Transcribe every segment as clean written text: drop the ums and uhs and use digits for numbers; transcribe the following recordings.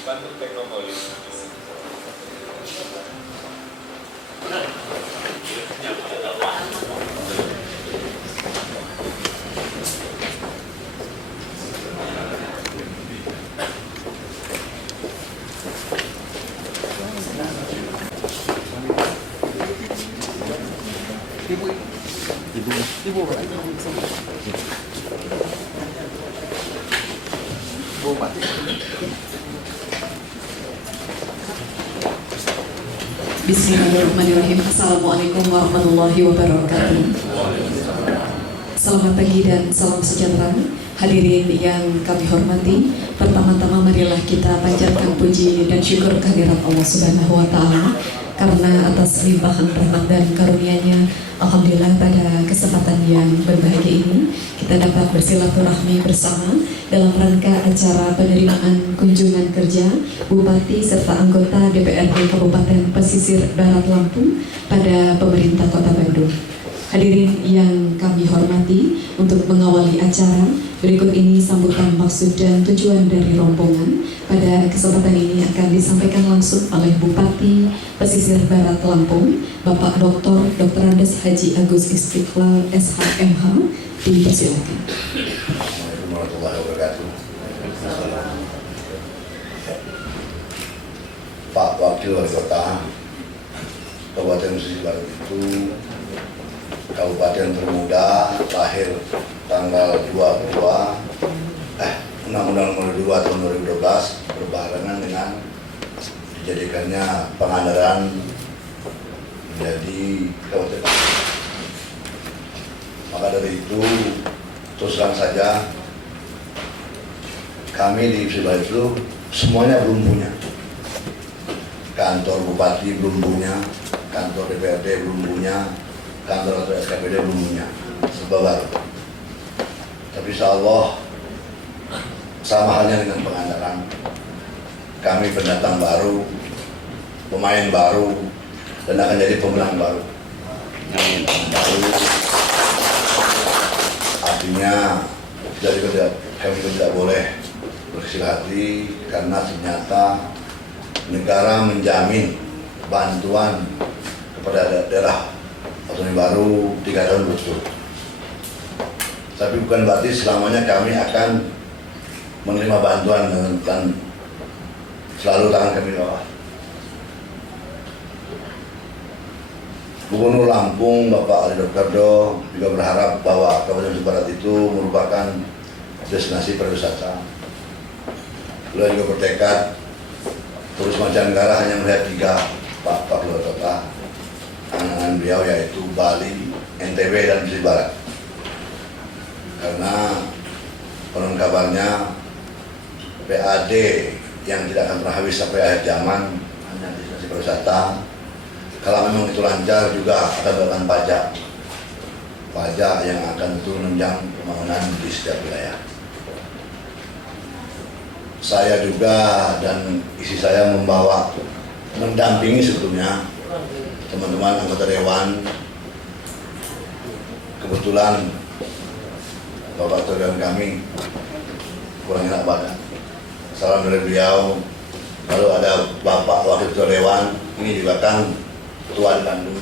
Bandung Teknopolis. Ibu Bupati. Bismillahirrahmanirrahim. Assalamualaikum warahmatullahi wabarakatuh. Selamat pagi dan salam sejahtera. Hadirin yang kami hormati, pertama-tama marilah kita panjatkan puji dan syukur kehadirat Allah Subhanahu wa taala karena atas limpahan rahmat dan karunia-Nya, alhamdulillah pada kesempatan yang berbahagia ini kita dapat bersilaturahmi bersama dalam rangka acara penerimaan kunjungan kerja Bupati serta anggota DPRD Kabupaten Pesisir Barat Lampung pada pemerintah Kota Bandung. Hadirin yang kami hormati, untuk mengawali acara, berikut ini sambutan maksud dan tujuan dari rombongan. Pada kesempatan ini akan disampaikan langsung oleh Bupati Pesisir Barat Lampung, Bapak Dr. Andes Haji Agus Istiqlal SHMH. Dipersilakan. Assalamualaikum warahmatullahi wabarakatuh. Pak Wakil Wali Kota Kabupaten Pesisir Barat itu kabupaten termuda, lahir tanggal 22 Undang-Undang Nomor 2 Tahun 2012 berbarengan dengan dijadikannya Pangandaran menjadi kabupaten. Maka dari itu terus terang saja kami di Pesisir Barat itu semuanya belum punya. Kantor Bupati belum punya, kantor DPRD belum punya, kantor atau SKPD belum punya, sebab baru. Tapi insya Allah sama halnya dengan Pangandaran, kami pendatang baru, pemain baru, dan akan jadi pemenang baru. Baru artinya kami tidak boleh berkecil hati karena ternyata negara menjamin bantuan kepada daerah otonomi baru 3 tahun berturut. Tapi bukan berarti selamanya kami akan menerima bantuan dan selalu tangan kami bawah. Gubernur Lampung Bapak Ali Dokterdo juga berharap bahwa Kabupaten Pesisir Barat itu merupakan destinasi pariwisata. Beliau juga bertekad turis mancanegara hanya melihat 3 Pak Keluar Kota angan beliau, yaitu Bali, NTB, dan Pesisir Barat. Karena konon kabarnya PAD yang tidak akan pernah habis sampai akhir zaman hanya destinasi pariwisata. Kalau memang itu lancar juga akan melakukan pajak yang akan menunjang pembangunan di setiap wilayah. Saya juga dan istri saya mendampingi sebetulnya teman-teman anggota dewan. Kebetulan Bapak Ketua kami kurang enak badan. Salam dari beliau. Lalu ada Bapak Wakil Ketua Dewan, ini juga kan Ketua di Bandung.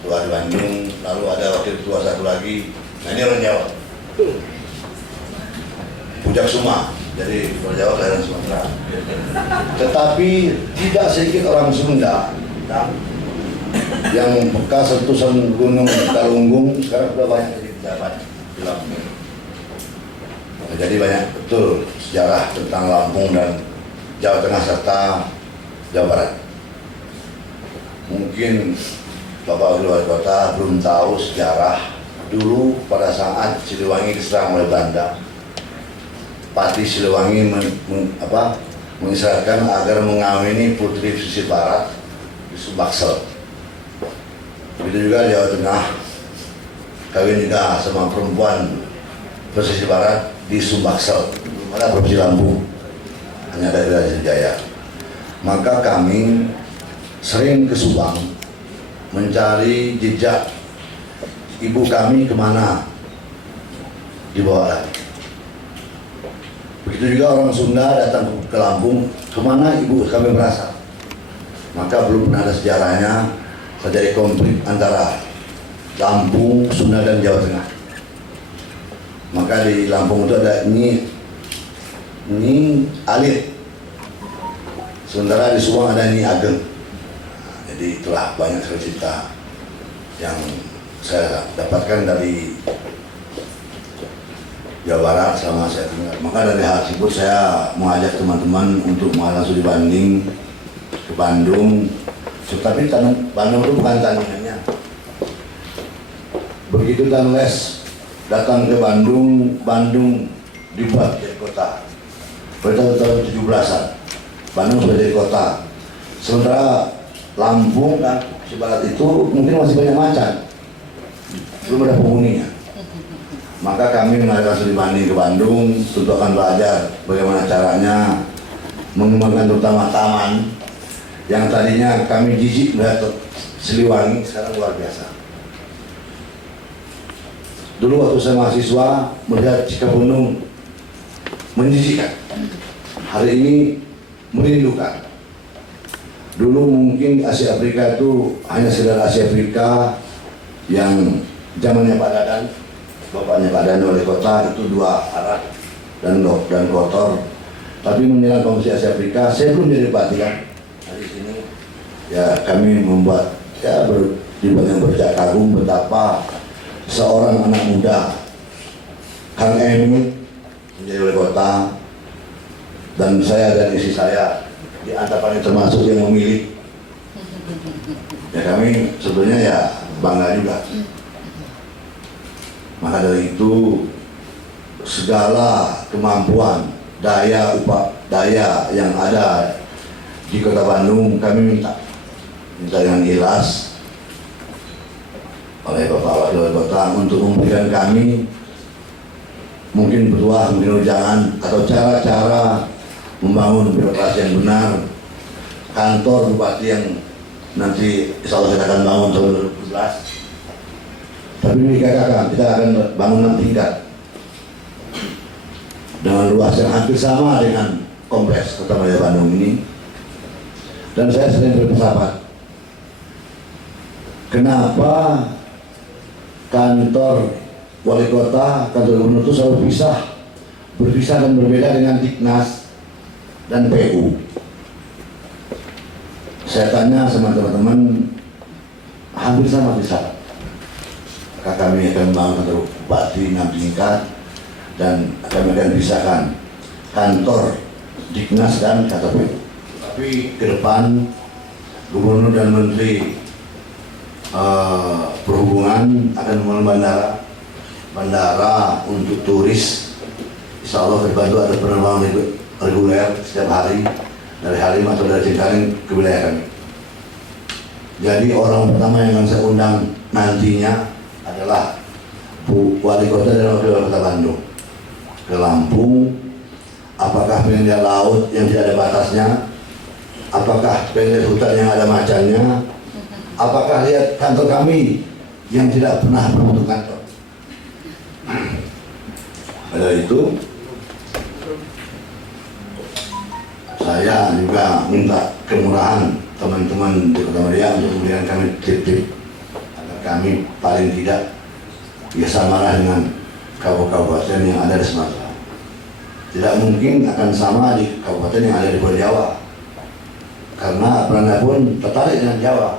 Ketua di Bandung, lalu ada Wakil Ketua satu lagi. Nah ini orang Jawa. Puncak Suma, jadi orang Jawa kelahiran Sumatera. Tetapi tidak sedikit orang Sunda yang bekas letusan Gunung Galunggung sekarang sudah banyak jadi pejabat di Lampung. Nah, jadi banyak betul sejarah tentang Lampung dan Jawa Tengah serta Jawa Barat. Mungkin Bapak Wali Kota belum tahu sejarah dulu pada saat Siliwangi diserang oleh Belanda. Pati Siliwangi mengisyaratkan agar mengawini putri Pesisir Barat di Sumbaksel. Begitu juga di Jawa Tengah, kawin juga sama perempuan Pesisir Barat di Sumbaksel, ada Provinsi Lampung, hanya dari wilayah Jaya. Maka kami sering ke Subang mencari jejak ibu kami kemana dibawa lagi. Begitu juga orang Sunda datang ke Lampung, kemana ibu kami berasal. Maka belum pernah ada sejarahnya terjadi konflik antara Lampung, Sunda dan Jawa Tengah. Maka di Lampung itu ada Nyi Alit, sementara di Subang ada Nyi Ageng. Jadi itulah banyak cerita yang saya dapatkan dari Jawa Barat selama saya tinggal. Maka dari hal tersebut saya mengajak teman-teman untuk mengarah studi banding ke Bandung. Tetapi Bandung itu bukan tandingannya. Begitu dan les datang ke Bandung, Bandung dibuat jadi kota. Pada tahun 17-an, Bandung sudah jadi kota. Sementara Lampung dan Barat itu mungkin masih banyak macan, belum ada penghuninya. Maka kami mengadakan studi banding ke Bandung untuk akan belajar bagaimana caranya mengembangkan terutama taman yang tadinya kami jijik melihat Siliwangi, sekarang luar biasa. Dulu waktu saya mahasiswa melihat Cikapundung menjijikkan, hari ini merindukan. Dulu mungkin Asia Afrika itu hanya sekedar Asia Afrika yang zamannya Pak Dadan, bapaknya Pak Dadan wali kota, itu dua arah dan kotor. Tapi menjelang Komisi Asia Afrika, saya belum jadi bupati kan. Di sini ya kami membuat di bagian bercak kagum betapa seorang anak muda Kang Emil menjadi wali kota, dan saya dan istri saya di antara termasuk yang memilih. Ya kami sebetulnya ya bangga juga. Maka dari itu segala kemampuan daya yang ada di Kota Bandung kami minta dengan ikhlas oleh Bapak Wali Kota untuk memberikan kami mungkin bertuah, mungkin jangan, atau cara-cara membangun birokrasi yang benar, kantor bupati yang nanti insya Allah kita akan bangun tahun 2012. Tapi ini kita akan bangun 6 tingkat dengan luas yang hampir sama dengan kompleks Kota Maya Bandung ini. Dan saya sering berpendapat, kenapa kantor wali kota, kantor gubernur itu selalu berpisah dan berbeda dengan Diknas dan PU. Saya tanya sama teman-teman, hampir sama bisa. Maka kami akan membangun kantor bupati 6 tingkat dan kami akan pisahkan kantor Diknas dan kantor PU. Tapi ke depan gubernur dan menteri perhubungan akan membangun bandara untuk turis. Insya Allah terbantu ada penerbangan reguler setiap hari dari Halim atau dari Cengkareng ke wilayah kami. Jadi orang pertama yang akan saya undang nantinya adalah Bu Wali Kota dan Wakil Wali Kota Bandung ke Lampung. Apakah pengen lihat laut yang tidak ada batasnya? Apakah pengen lihat hutan yang ada macannya? Apakah lihat kantor kami yang tidak pernah berbentuk kantor? Pada itu saya juga minta kemurahan teman-teman di Kota Madia untuk memberikan kami tip-tip agar kami paling tidak biasa marah dengan kabupaten yang ada di Sumatera. Tidak mungkin akan sama di kabupaten yang ada di Pulau Jawa, karena Belanda pun tertarik dengan Jawa.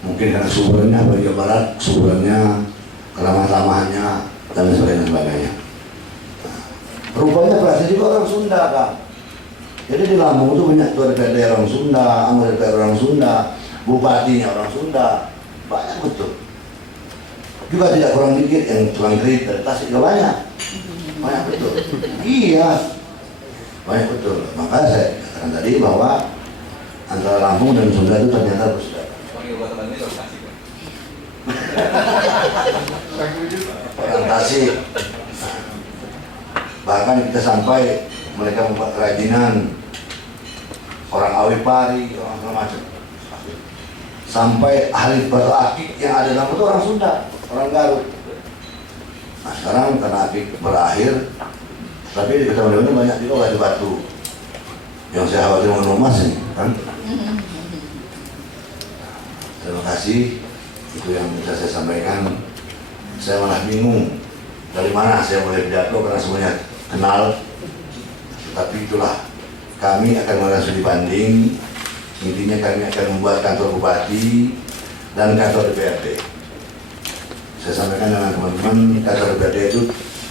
Mungkin karena sumbernya bagi Jawa Barat, sumbernya, keramah-tamahannya, dan sebagainya. Rupanya berasal juga orang Sunda, Kang. Jadi di Lampung itu banyak ketua DPRD orang Sunda, anggota DPR orang Sunda, bupatinya orang Sunda, banyak betul. Juga tidak kurang dikit yang tukang kredit dari Tasik juga banyak betul. Iya, banyak betul. Maka saya katakan tadi bahwa antara Lampung dan Sunda itu ternyata bersaudara. Orang Tasik, bahkan kita sampai mereka membuat kerajinan, orang Awipari, orang segala macam. Sampai ahli batu akik yang ada dalam itu orang Sunda, orang Garut. Nah sekarang karena akik berakhir, Tapi di Kota Madiun banyak juga batu-batu yang saya khawatir dengan emas nih kan. Terima kasih, itu yang bisa saya sampaikan. Saya malah bingung dari mana saya mulai pidato karena semuanya kenal. Tapi itulah, kami akan melakukan studi banding. Intinya kami akan membuat kantor bupati dan kantor DPRD. Saya sampaikan dengan teman-teman, kantor DPRD itu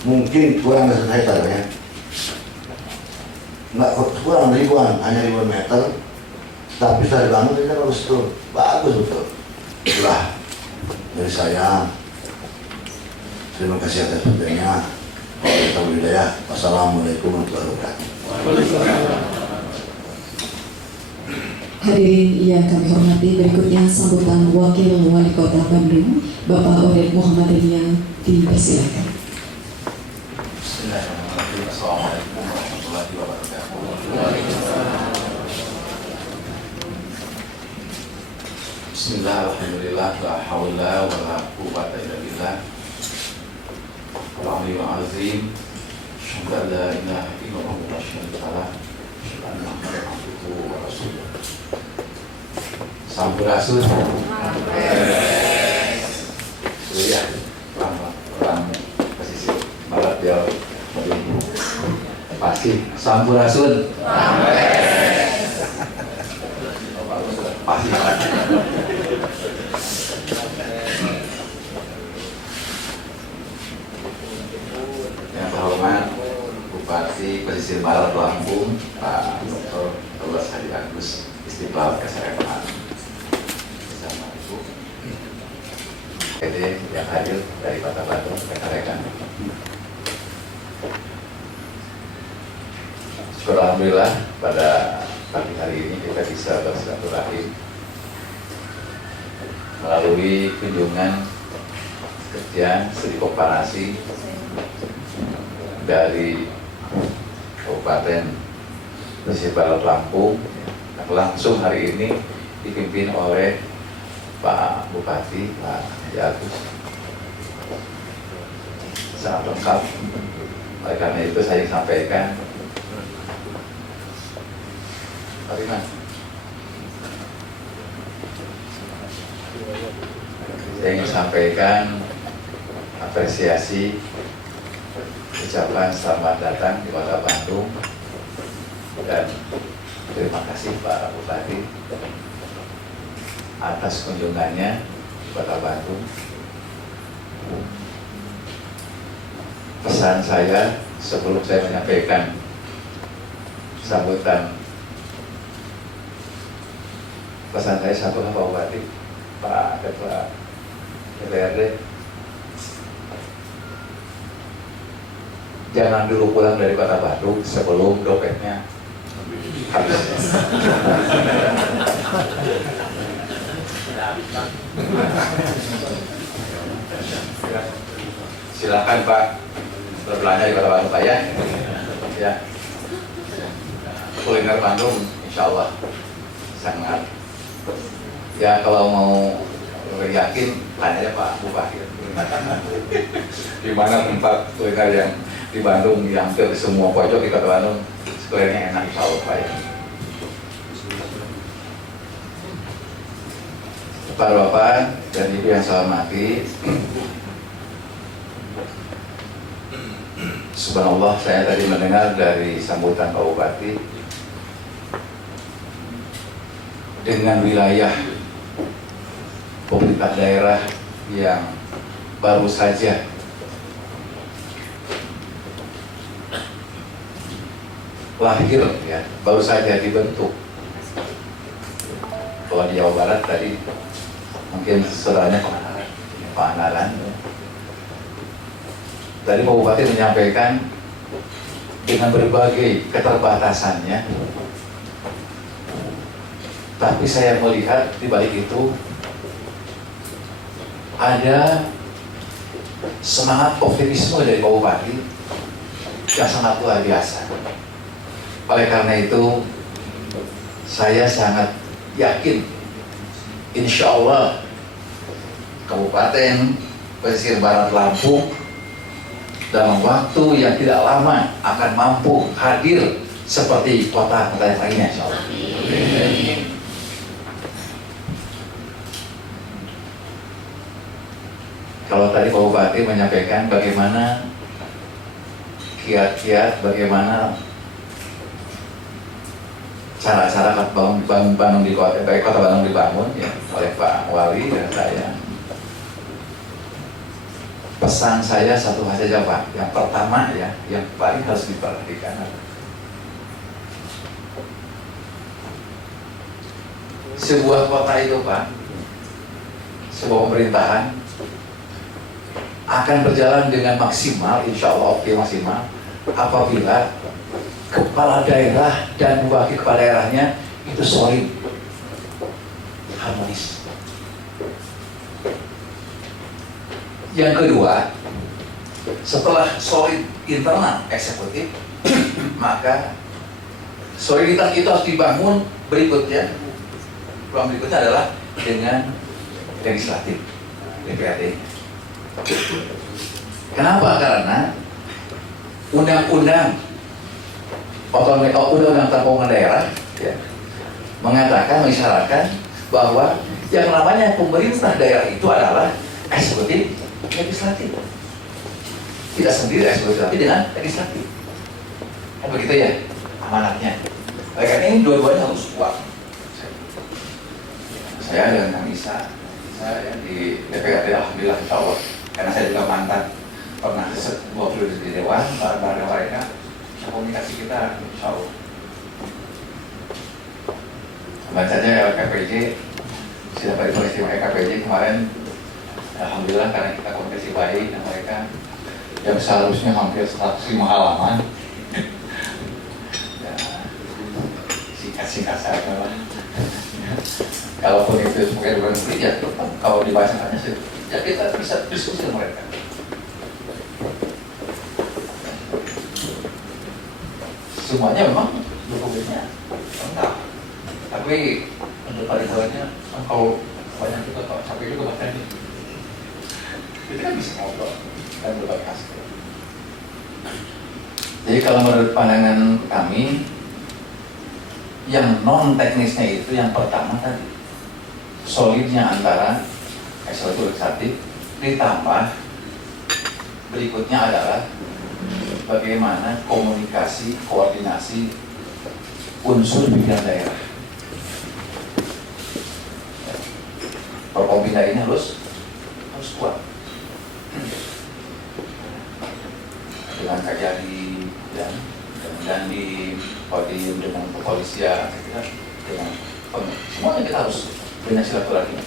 mungkin kurang dari 1 hektar ya. Nggak kurang ribuan, hanya ribuan meter. Tapi setelah dibangun kita bagus betul, bagus betul. Itulah dari saya. Terima kasih atas perhatiannya. Wassalamualaikum warahmatullahi wabarakatuh. Hadirin yang kami hormati, berikutnya sambutan Wakil Wali Kota Bandung, Bapak Oded Muhammadiyah, dipersilakan. Bismillahirrahmanirrahim. Assalamualaikum warahmatullahi wabarakatuh. Bismillah, alhamdulillah, la haula wa la quwwata illa billah. Al-Aliyyul Azim. Asyhadu an la ilaha illallah wa asyhadu anna Muhammadan abduhu wa rasuluh. Sampurasun. Surya, orang posisi barat ya. Pasti sampurasun. Pasti. Yang terhormat Bupati Pesisir Barat Lampung, Pak Dr. Dr. Hadi Agus Istiqlal Kesehatan bersama Ibu PD yang hadir dari Kota Bandung, rekan-rekan. Alhamdulillah pada pagi hari ini kita bisa bersilaturahim melalui kunjungan kerja studi koparasi dari Kabupaten Pesisir Barat Lampung yang langsung hari ini dipimpin oleh Pak Bupati, Pak Hadi Agus. Sangat lengkap. Oleh karena itu saya sampaikan, Pak saya ingin sampaikan apresiasi ucapan selamat datang di Kota Bandung dan terima kasih Pak Bupati atas kunjungannya di Kota Bandung. Pesan saya sebelum saya menyampaikan sambutan, pesan saya satu, Pak Bupati, Pak Ketua DPRD, jangan dulu pulang dari Kota Bandung sebelum dompetnya habis. Silakan Pak berbelanja di Kota Bandung Pak ya. Ya. Kuliner Bandung insya Allah sangat. Ya kalau mau yakin tanya aja Pak Bupati. Di mana tempat kuliner yang di Bandung yang hampir semua pojok di Kota Bandung kulinernya enak insya Allah Pak ya. Para Bapak dan Ibu yang saya hormati, subhanallah, saya tadi mendengar dari sambutan Pak Bupati dengan wilayah pemerintah daerah yang baru saja lahir, ya, baru saja dibentuk. Kalau di Jawa Barat tadi mungkin saudaranya Pak Nalan. Tadi Pak Bupati menyampaikan dengan berbagai keterbatasannya, tapi saya melihat di balik itu ada semangat optimisme dari Pak Bupati yang sangat luar biasa. Oleh karena itu, saya sangat yakin, insya Allah Kabupaten Pesisir Barat Lampung dalam waktu yang tidak lama akan mampu hadir seperti kota-kota yang lainnya, insya Allah. Kalau tadi Pak Bupati menyampaikan bagaimana kiat-kiat, bagaimana cara-cara Bandung di kota Bandung dibangun ya oleh Pak Wali dan saya. Pesan saya satu hal saja Pak. Yang pertama ya, yang paling harus diperhatikan sebuah kota itu Pak, sebuah pemerintahan akan berjalan dengan maksimal, insya Allah maksimal apabila kepala daerah dan wakil kepala daerahnya itu solid, harmonis. Yang kedua, setelah solid internal eksekutif, maka soliditas itu harus dibangun berikutnya. Ruang berikutnya adalah dengan legislatif, DPRD. Kenapa? Karena undang-undang terpauman daerah ya, mengatakan, mengisyaratkan bahwa yang namanya pemerintah daerah itu adalah eksekutif, legislatif. Tidak sendiri eksekutif, tapi dengan legislatif. Kan begitu ya amanatnya. Karena ini dua-duanya harus kuat. Saya dengan Kang Isa, saya di DPRD alhamdulillah insya Allah. Karena saya juga mantan pernah 2 periode di Dewan, bareng-bareng mereka, komunikasi kita insya Allah. Baca saja LKPJ, sudah berinovasi LKPJ kemarin, alhamdulillah karena kita komunikasi baik dengan mereka, yang seharusnya hampir 105 halaman, ya, singkat-singkat saja lah. Kalaupun itu sebagai berhenti, ya kalau dibacakannya sih, ya kita bisa diskusi dengan mereka. Semuanya memang dokumennya lengkap, tapi untuk pariwarinya kalau banyak kita kalau sampai juga bacanya, kita kan bisa ngobrol dan berbagi hasil. Jadi kalau menurut pandangan kami, yang non teknisnya itu yang pertama tadi, solidnya antara eksekutif legislatif, ditambah berikutnya adalah bagaimana komunikasi, koordinasi unsur pimpinan daerah. Perkombinaan ini harus kuat. Dengan Kajari dan di Kodim dengan kepolisian, dengan semuanya kita harus punya silaturahmi.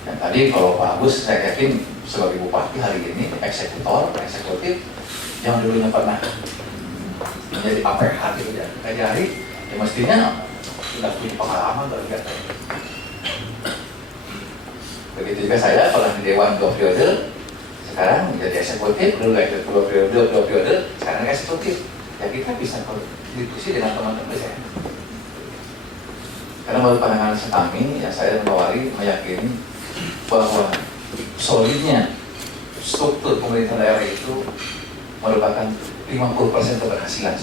Dan tadi kalau Pak Agus, saya yakin sebagai bupati hari ini eksekutif yang dulunya pernah menjadi APH gitu ya, Kajari, ya mestinya sudah punya pengalaman berbiasa. Begitu juga saya pernah di Dewan 2 periode, sekarang menjadi eksekutif, dulu dua periode, sekarang eksekutif. Ya kita bisa diskusi dengan teman-teman saya. Karena menurut pandangan kami, ya saya dan Pak Wali meyakini bahwa solidnya struktur pemerintah daerah itu merupakan 50% keberhasilan.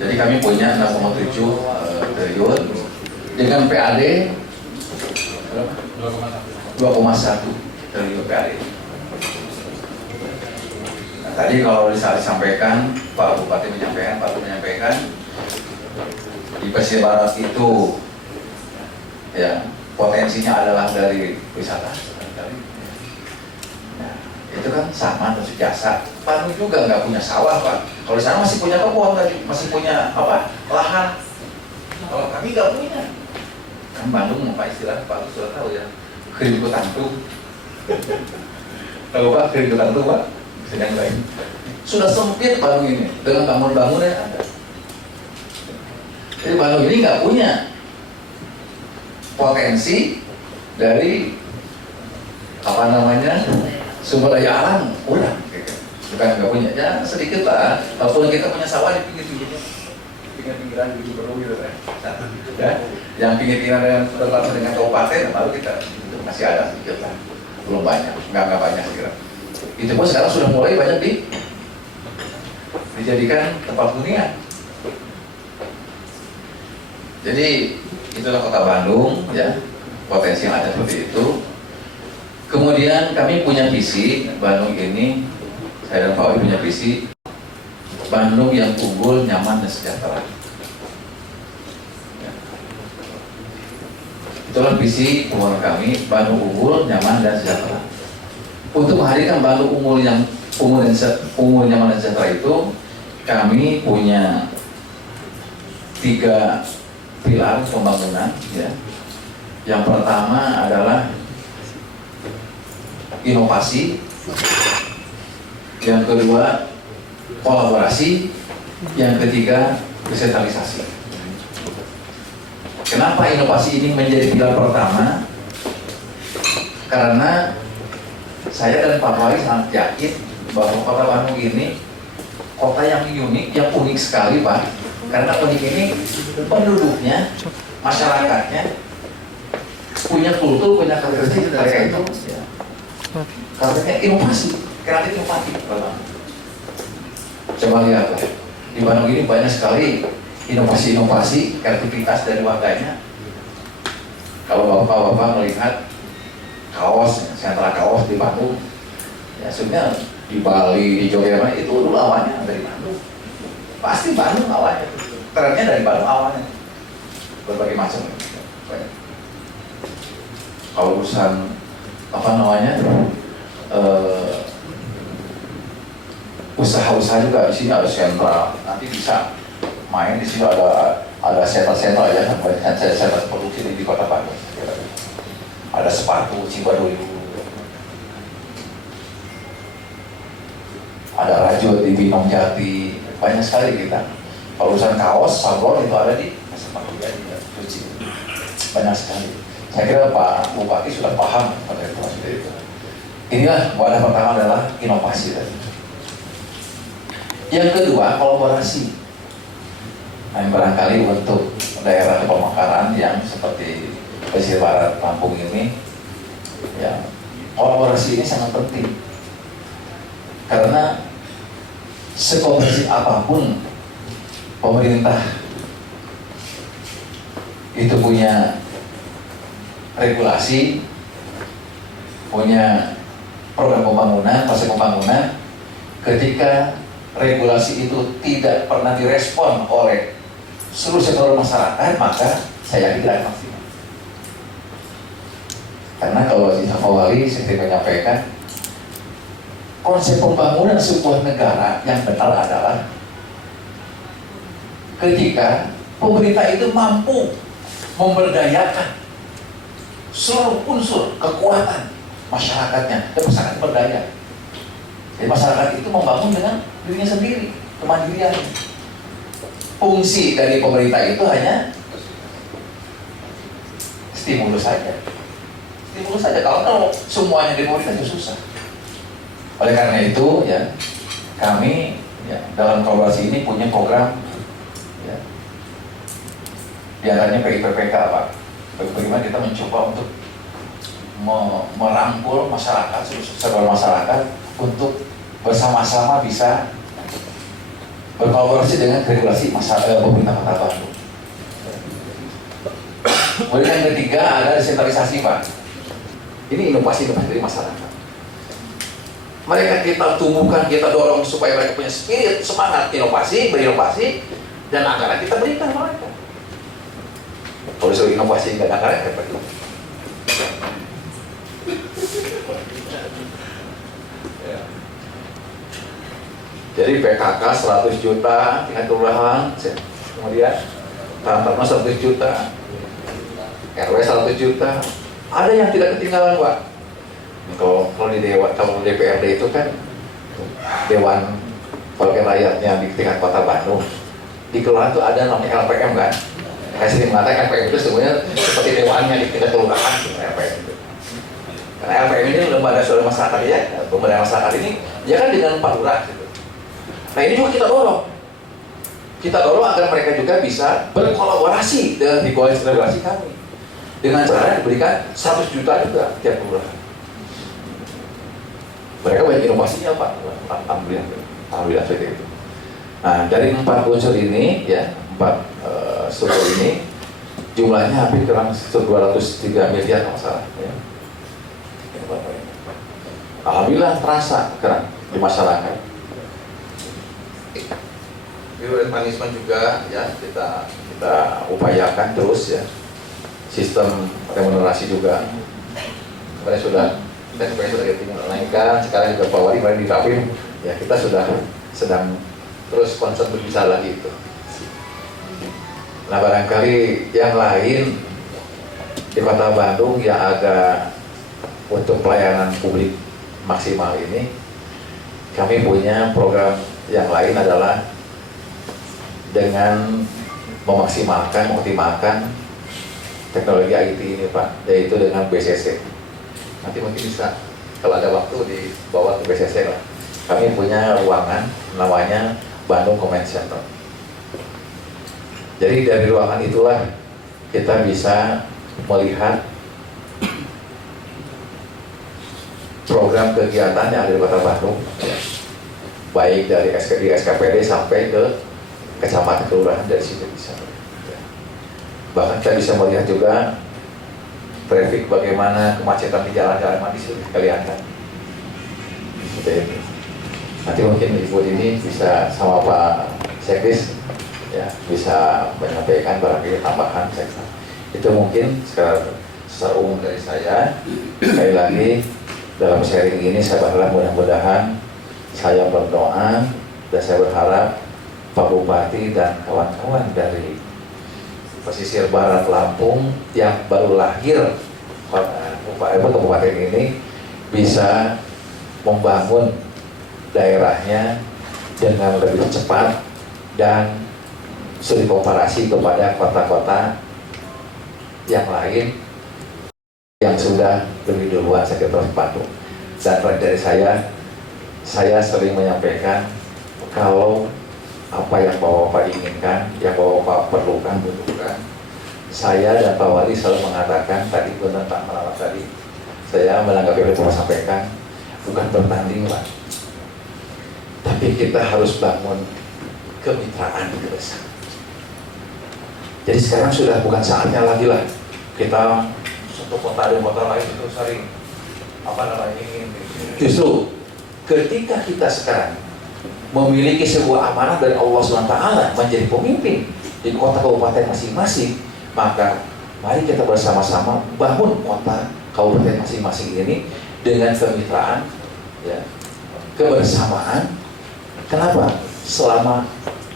Jadi kami punya 6,7 triliun dengan PAD 2,1 triliun PAD. Nah, tadi kalau disampaikan, Pak Bupati menyampaikan di Pesisir Barat itu ya potensinya adalah dari wisata. Nah, itu kan sama terus jasa. Bandung juga nggak punya sawah Pak. Kalau di sana masih punya kebun tadi, masih punya lahan. Kalau kami nggak punya. Kan Bandung apa istilah Pak sudah tahu ya, kerindu tantu. Tahu Pak kerindu tantu Pak? Sedang lain. Sudah sempit Bandung ini dengan bangun-bangunan yang ada. Jadi Bandung ini nggak punya potensi dari sumber daya alam kurang, gitu. Bukan nggak punya, ya sedikit lah. Kalau kita punya sawah di pinggir-pinggiran di Gubernur gitu kan, ya, yang pinggir-pinggiran yang berbatasan dengan kabupaten, baru kita masih ada sedikit lah, belum banyak, nggak banyak kira. Itu pun sekarang sudah mulai banyak dijadikan tempat hunian. Jadi itulah kota Bandung, ya, potensi yang ada seperti itu. Kemudian kami punya visi Bandung ini, saya dan Pak Wali punya visi Bandung yang unggul, nyaman dan sejahtera. Ya. Itulah visi umum kami, Bandung unggul, nyaman dan sejahtera. Untuk menghadirkan Bandung unggul yang unggul, nyaman dan sejahtera itu, kami punya 3 pilar pembangunan, ya. Yang pertama adalah inovasi, yang kedua kolaborasi, yang ketiga desentralisasi. Kenapa inovasi ini menjadi pilar pertama? Karena saya dan Pak Wali sangat yakin bahwa kota Bandung ini kota yang unik, yang unik sekali, Pak. Karena unik ini penduduknya, masyarakatnya punya kultur, punya karakteristik mereka itu, ya, karakternya inovasi, kreatif inovatif. Coba lihat, di Bandung ini banyak sekali inovasi-inovasi, kreativitas dari warganya. Kalau bapak-bapak melihat kaos, sentra kaos di Bandung, ya sebenarnya di Bali, di Jogja itu dulu awalnya dari Bandung. Pasti Bandung awalnya, trennya dari Bandung awalnya, berbagai macam. Kalau urusan apa namanya, usaha-usaha juga di sini ada sentra, nanti bisa main di sini, ada sentra-sentra ya, banyak sentra produksi di kota Bandung. Ada sepatu Cibadoy, ada rajut di Binong Jati, banyak sekali kita. Kalau urusan kaos, sablon itu ada di sepatu ya, cuci, banyak sekali. Saya kira Pak Bupati sudah paham pada itu. Inilah wadah pertama adalah inovasi tadi. Yang kedua, kolaborasi. Nah, barangkali untuk daerah pemekaran yang seperti pesisir barat Lampung ini, ya, kolaborasi ini sangat penting. Karena sekompresif apapun pemerintah itu punya regulasi, punya program pembangunan, fase pembangunan, ketika regulasi itu tidak pernah direspon oleh seluruh sektor masyarakat, maka saya yakin tidak maksimal. Karena kalau di Wali saya menyampaikan, konsep pembangunan sebuah negara yang benar adalah ketika pemerintah itu mampu memberdayakan seluruh unsur kekuatan masyarakatnya, dan masyarakat berdaya. Jadi masyarakat itu membangun dengan dirinya sendiri, kemandirian. Fungsi dari pemerintah itu hanya stimulus saja. Stimulus saja. Kalau semuanya di pemerintah itu susah. Oleh karena itu, ya, kami ya, dalam kolaborasi ini punya program, ya, diantaranya PIPPK, Pak. Bagaimana kita mencoba untuk merangkul masyarakat, seluruh masyarakat untuk bersama-sama bisa berkolaborasi dengan regulasi pemerintah Kota Bandung. Kemudian yang ketiga ada desentralisasi, Pak. Ini inovasi dari masyarakat. Mereka kita tumbuhkan, kita dorong supaya mereka punya spirit, semangat inovasi, berinovasi, dan anggaran kita berikan mereka. Kalau soal inovasi nggak ada anggaran, repot. Jadi PKK 100 juta, tingkat kelurahan, kemudian tanah 100 juta, RW 100 juta. Ada yang tidak ketinggalan, Pak. Kalau di DPRD itu kan Dewan Perwakilan Rakyatnya di tingkat Kota Bandung. Di kelurahan itu ada namanya LPM kan. Saya sering mengatakan LPM itu sebenarnya seperti dewannya di tingkat kelurahan, LPM itu. Karena LPM ini lembaga sosial masyarakat ya, pemberdayaan masyarakat ini, ya kan dengan Pak Lurah gitu. Nah ini juga kita dorong. Kita dorong agar mereka juga bisa berkolaborasi dengan di koalisi regulasi kami. Dengan cara diberikan 100 juta juga tiap kelurahan. Mereka banyak inovasinya Pak, alhamdulillah, alhamdulillah seperti itu. Nah dari 4 unsur ini ya, 4 struktur ini jumlahnya hampir kurang 203 miliar kalau salah ya. Alhamdulillah terasa sekarang di masyarakat. Reward management juga ya kita upayakan terus ya. Sistem remunerasi juga kemarin sudah kita naikkan, sekarang juga Pak Wali kemarin ditapin ya, kita sudah sedang terus concern berbicara lagi itu. Nah barangkali yang lain di Kota Bandung yang agak untuk pelayanan publik maksimal ini, kami punya program yang lain adalah dengan mengoptimalkan teknologi IT ini Pak, yaitu dengan BCC. Nanti mungkin bisa kalau ada waktu dibawa ke BCC lah. Kami punya ruangan namanya Bandung Command Center. Jadi dari ruangan itulah kita bisa melihat program kegiatan yang ada di Kota Bandung, baik dari SKPD sampai ke kecamatan kelurahan, dari situ bisa. Bahkan kita bisa melihat juga traffic, bagaimana kemacetan di jalan-jalan di situ kelihatan. Nanti mungkin Ibu ini bisa sama Pak Sekdes ya, bisa menyampaikan barangkali tambahan sektor. Itu mungkin secara umum dari saya. Sekali lagi dalam sharing ini saya berharap mudah-mudahan saya berdoa dan saya berharap Pak Bupati dan kawan-kawan dari pesisir barat Lampung yang baru lahir kabupaten ini bisa membangun daerahnya dengan lebih cepat dan studi komparasi kepada kota-kota yang lain yang sudah lebih duluan sekitar Bandung. Dan dari saya sering menyampaikan kalau apa yang Bapak inginkan, yang Bapak perlukan, butuhkan, saya dan Pak Wali selalu mengatakan tadi benar Pak Merawat tadi, saya menanggapi apa yang Bapak sampaikan, bukan bertanding Pak, tapi kita harus bangun kemitraan bersama. Jadi sekarang sudah bukan saatnya lagi lah kita satu kota dan kota lain itu sering ini. Justru ketika kita sekarang memiliki sebuah amanah dari Allah SWT menjadi pemimpin di kota kabupaten masing-masing, maka mari kita bersama-sama bangun kota kabupaten masing-masing ini dengan kemitraan, ya, kebersamaan. Kenapa? Selama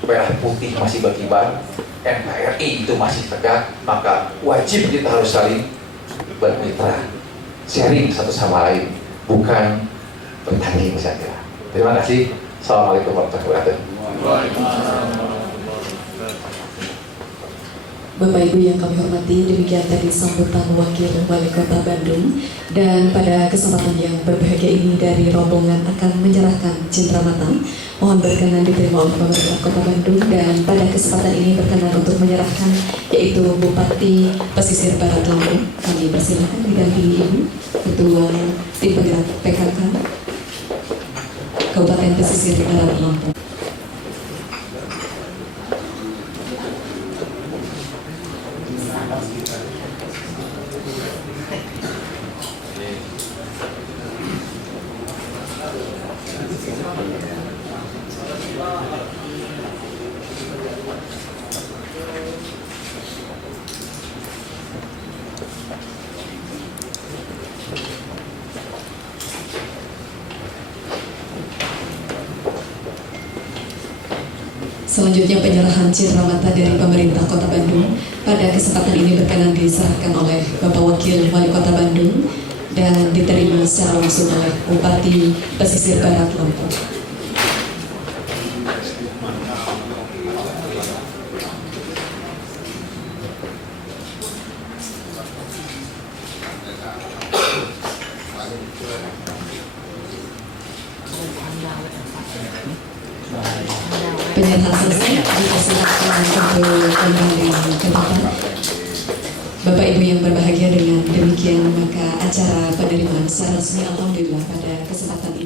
merah putih masih berkibar, NKRI itu masih tegak, maka wajib kita harus saling bermitra, sharing satu sama lain, bukan bertanding saya kira. Terima kasih. Assalamualaikum warahmatullahi wabarakatuh. Bapak Ibu yang kami hormati, demikian tadi sambutan Wakil Wali Kota Bandung. Dan pada kesempatan yang berbahagia ini dari rombongan akan menyerahkan cendramata. Mohon berkenan diterima oleh pemerintah Kota Bandung. Dan pada kesempatan ini berkenan untuk menyerahkan yaitu Bupati Pesisir Barat Lampung. Kami persilakan didampingi Ibu Ketua Tim Penggerak PKK Kabupaten Pesisir Barat Lampung. Selanjutnya penyerahan cendramata dari pemerintah Kota Bandung. Pada kesempatan ini berkenan diserahkan oleh Bapak Wakil Wali Kota Bandung dan diterima secara langsung oleh Bupati Pesisir Barat Lampung. Penyerahan selesai, dipersilakan untuk kembali ke tempat. Bapak Ibu yang berbahagia, dengan demikian maka acara penerimaan secara resmi alhamdulillah pada kesempatan ini